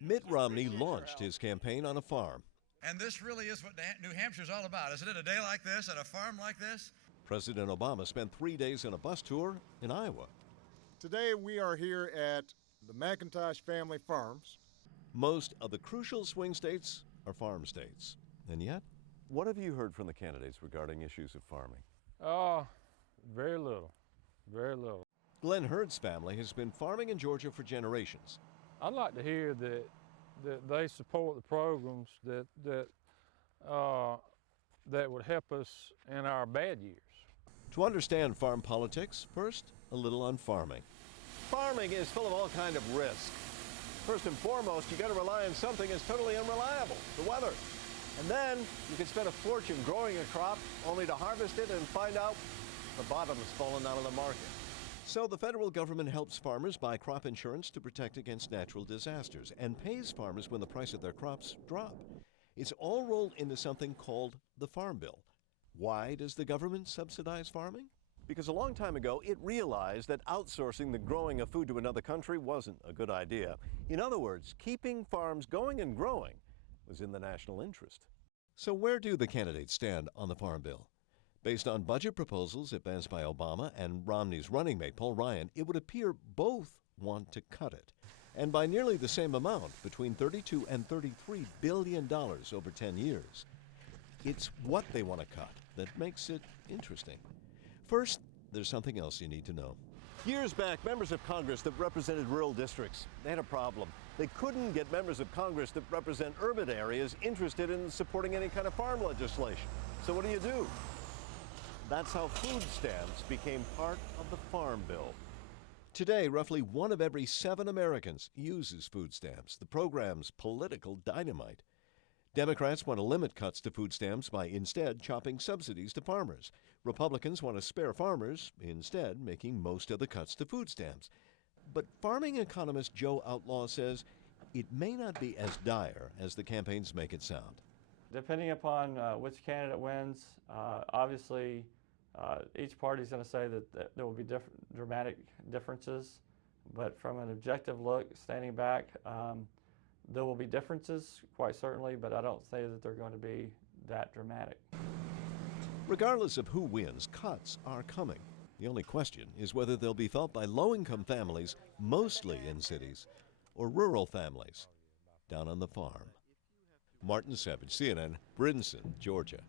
Mitt Romney launched his campaign on a farm. And this really is what New Hampshire's all about, isn't it? A day like this, at a farm like this? President Obama spent 3 days on a bus tour in Iowa. Today we are here at the McIntosh family farms. Most of the crucial swing states are farm states. And yet, what have you heard from the candidates regarding issues of farming? Very little, very little. Glenn Hurd's family has been farming in Georgia for generations. I'd like to hear that they support the programs that would help us in our bad years. To understand farm politics, first, a little on farming. Farming is full of all kinds of risk. First and foremost, you got to rely on something that's totally unreliable, the weather. And then you can spend a fortune growing a crop only to harvest it and find out the bottom has fallen out of the market. So the federal government helps farmers buy crop insurance to protect against natural disasters and pays farmers when the price of their crops drop. It's all rolled into something called the Farm Bill. Why does the government subsidize farming? Because a long time ago, it realized that outsourcing the growing of food to another country wasn't a good idea. In other words, keeping farms going and growing was in the national interest. So where do the candidates stand on the Farm Bill? Based on budget proposals advanced by Obama and Romney's running mate, Paul Ryan, it would appear both want to cut it. And by nearly the same amount, between $32 and $33 billion over 10 years. It's what they want to cut that makes it interesting. First, there's something else you need to know. Years back, members of Congress that represented rural districts, they had a problem. They couldn't get members of Congress that represent urban areas interested in supporting any kind of farm legislation. So what do? That's how food stamps became part of the Farm Bill. Today, roughly 1 of every 7 Americans uses food stamps, the program's political dynamite. Democrats want to limit cuts to food stamps by instead chopping subsidies to farmers. Republicans want to spare farmers, instead making most of the cuts to food stamps. But farming economist Joe Outlaw says it may not be as dire as the campaigns make it sound. Depending upon which candidate wins, obviously each party is going to say that there will be dramatic differences. But from an objective look, standing back, there will be differences, quite certainly, but I don't say that they're going to be that dramatic. Regardless of who wins, cuts are coming. The only question is whether they'll be felt by low-income families, mostly in cities, or rural families down on the farm. Martin Savidge, CNN, Brinson, Georgia.